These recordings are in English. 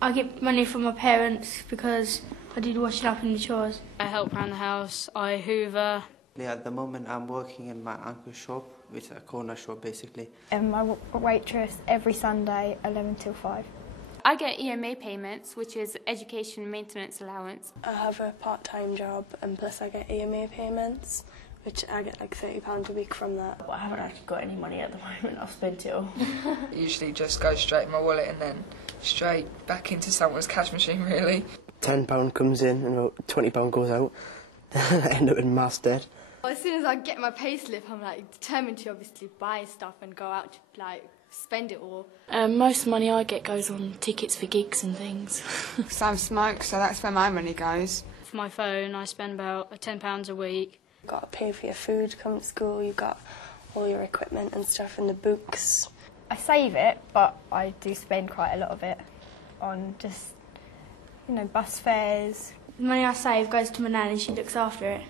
I get money from my parents because I do the washing up and the chores. I help around the house, I hoover. Yeah, at the moment I'm working in my uncle's shop, which is a corner shop basically. And I waitress every Sunday, 11 till 5. I get EMA payments, which is education maintenance allowance. I have a part-time job and plus I get EMA payments, which I get like £30 a week from that. Well, I haven't actually got any money at the moment, I've spent it all. Usually just goes straight in my wallet and then straight back into someone's cash machine, really. £10 comes in and about £20 goes out. I end up in mass debt. Well, as soon as I get my pay slip, I'm like determined to obviously buy stuff and go out to like spend it all. Most money I get goes on tickets for gigs and things. So I smoke, so that's where my money goes. For my phone, I spend about £10 a week. You've got to pay for your food, come to school, you've got all your equipment and stuff and the books. I save it, but I do spend quite a lot of it on just, you know, bus fares. The money I save goes to my nan and she looks after it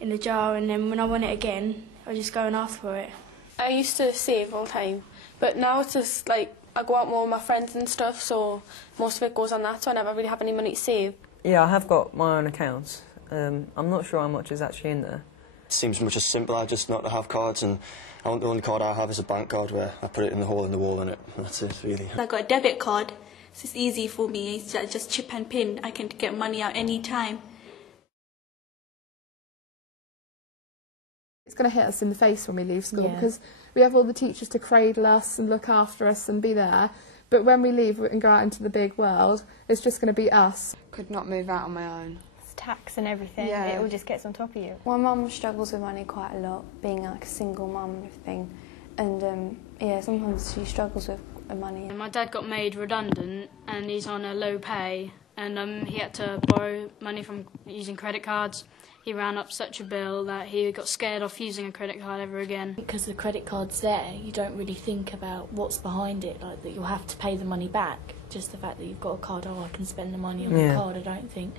in the jar, and then when I want it again, I just go and ask for it. I used to save all the time, but now it's just like I go out more with my friends and stuff, so most of it goes on that, so I never really have any money to save. Yeah, I have got my own accounts. I'm not sure how much is actually in there. It seems much simpler just not to have cards, and the only card I have is a bank card where I put it in the hole in the wall and that's it, really. I got a debit card, so it's easy for me. It's just chip and pin. I can get money out any time. It's going to hit us in the face when we leave school because we have all the teachers to cradle us and look after us and be there. But when we leave and go out into the big world, it's just going to be us. Could not move out on my own. It's tax and everything, it all just gets on top of you. My mum struggles with money quite a lot, being like a single mum and everything. And yeah, sometimes she struggles with money. My dad got made redundant and he's on a low pay, and he had to borrow money from using credit cards. He ran up such a bill that he got scared off using a credit card ever again. Because the credit card's there, you don't really think about what's behind it, like that you'll have to pay the money back. Just the fact that you've got a card, oh, I can spend the money on the card. I don't think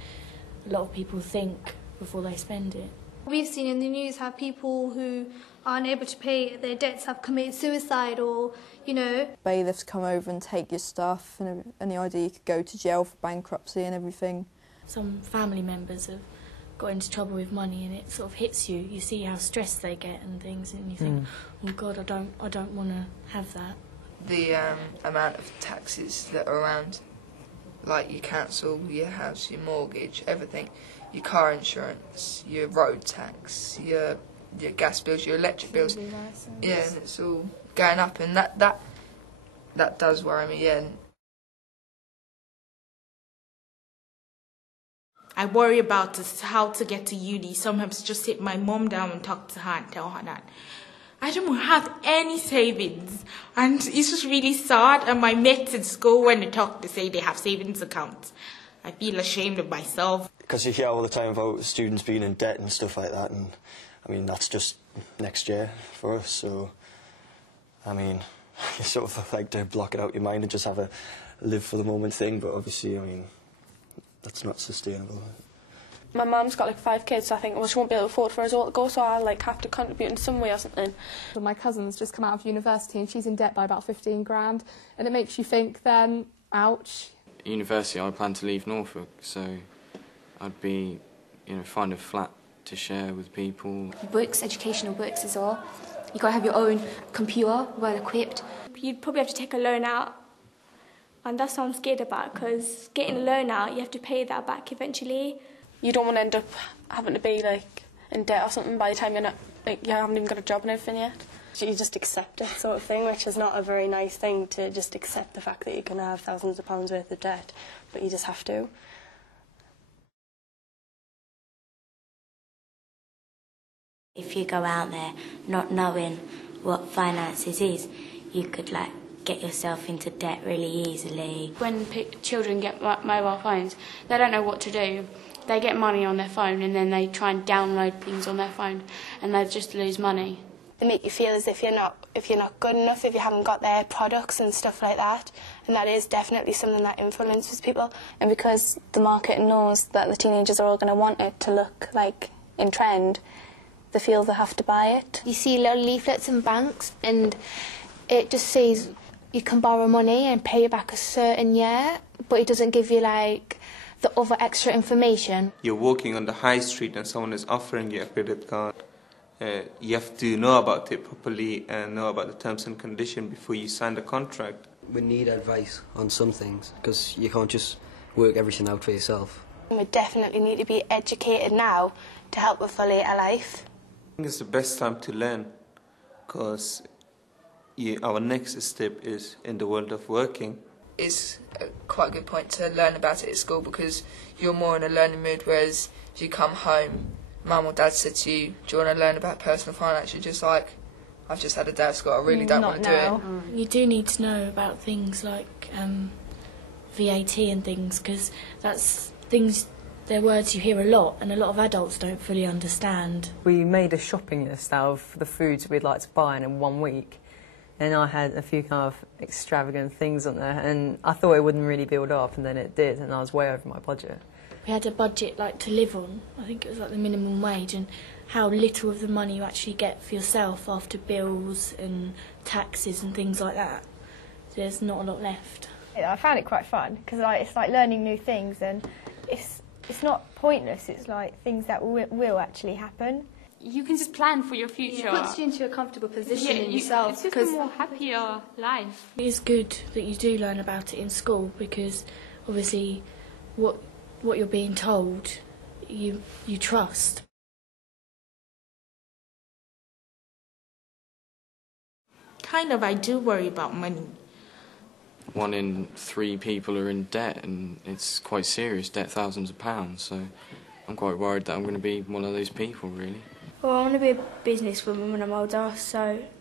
a lot of people think before they spend it. We've seen in the news how people who aren't able to pay their debts have committed suicide, or, you know. Bailiffs come over and take your stuff, and the idea you could go to jail for bankruptcy and everything. Some family members have got into trouble with money, and it sort of hits you. You see how stressed they get and things, and you think, oh God, I don't want to have that. The amount of taxes that are around, like your council, your house, your mortgage, everything, your car insurance, your road tax, your gas bills, your electric bills, yeah, and it's all going up, and that does worry me. Yeah. I worry about how to get to uni. Sometimes just sit my mom down and talk to her and tell her that I don't have any savings, and it's just really sad. And my mates at school, when they talk, they say they have savings accounts. I feel ashamed of myself. Because you hear all the time about students being in debt and stuff like that, and I mean that's just next year for us. So I mean, you sort of like to block it out your mind and just have a live for the moment thing. But obviously, I mean, that's not sustainable. My mum's got like 5 kids, so I think, well, she won't be able to afford for us all to go, so I'll like have to contribute in some way or something. Well, my cousin's just come out of university and she's in debt by about 15 grand, and it makes you think then, ouch. At university, I plan to leave Norfolk, so I'd be, find a flat to share with people. Books, educational books as well. You've got to have your own computer, well equipped. You'd probably have to take a loan out, and that's what I'm scared about, because getting a loan out, you have to pay that back eventually. You don't want to end up having to be like in debt or something by the time you're not, like, you haven't even got a job and everything yet. So you just accept it, sort of thing, which is not a very nice thing, to just accept the fact that you're going to have thousands of pounds worth of debt, but you just have to. If you go out there not knowing what finances is, you could get yourself into debt really easily. When children get mobile phones, they don't know what to do. They get money on their phone and then they try and download things on their phone, and they just lose money. They make you feel as if you're not good enough, if you haven't got their products and stuff like that, and that is definitely something that influences people. And because the market knows that the teenagers are all going to want it to look like in trend, they feel they have to buy it. You see little leaflets in banks and it just says you can borrow money and pay it back a certain year, but it doesn't give you like the other extra information. You're walking on the high street and someone is offering you a credit card. You have to know about it properly and know about the terms and conditions before you sign the contract. We need advice on some things because you can't just work everything out for yourself. We definitely need to be educated now to help with our later life. I think it's the best time to learn because our next step is in the world of working. It's quite a good point to learn about it at school because you're more in a learning mood, whereas if you come home, mum or dad said to you, do you want to learn about personal finance? You're just like, I've just had a day of school, I really don't want to do it. You do need to know about things like VAT and things, because that's things, they're words you hear a lot and a lot of adults don't fully understand. We made a shopping list out of the foods we'd like to buy in 1 week, and I had a few kind of extravagant things on there, and I thought it wouldn't really build up, and then it did, and I was way over my budget. We had a budget like to live on. I think it was like the minimum wage, and how little of the money you actually get for yourself after bills and taxes and things like that. There's not a lot left. I found it quite fun because it's like learning new things, and it's not pointless. It's like things that will actually happen. You can just plan for your future. It puts you into a comfortable position in yourself. It's just a more happier life. It is good that you do learn about it in school because obviously what you're being told you trust. Kind of, I do worry about money. 1 in 3 people are in debt, and it's quite serious debt, thousands of pounds, so I'm quite worried that I'm going to be one of those people, really. Well, I want to be a businesswoman when I'm older,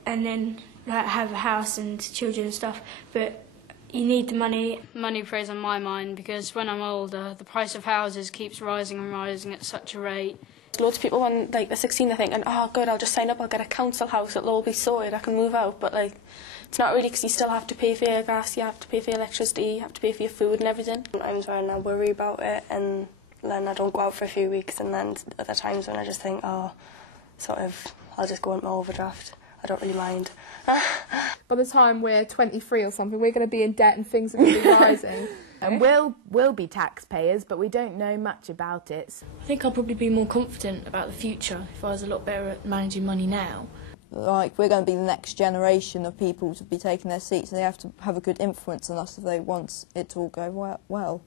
and then like have a house and children and stuff, but you need the money. Money plays on my mind because when I'm older, the price of houses keeps rising and rising at such a rate. Loads of people when like they're 16 they're thinking, oh good, I'll just sign up, I'll get a council house, it'll all be sorted, I can move out, but like it's not really because you still have to pay for your gas, you have to pay for your electricity, you have to pay for your food and everything. Sometimes when I worry about it and then I don't go out for a few weeks, and then other times when I just think, oh, I'll just go into my overdraft. I don't really mind. By the time we're 23 or something, we're going to be in debt and things are going to be rising. And we'll be taxpayers, but we don't know much about it. I think I'll probably be more confident about the future if I was a lot better at managing money now. Like, we're going to be the next generation of people to be taking their seats, and they have to have a good influence on us if they want it to all go well.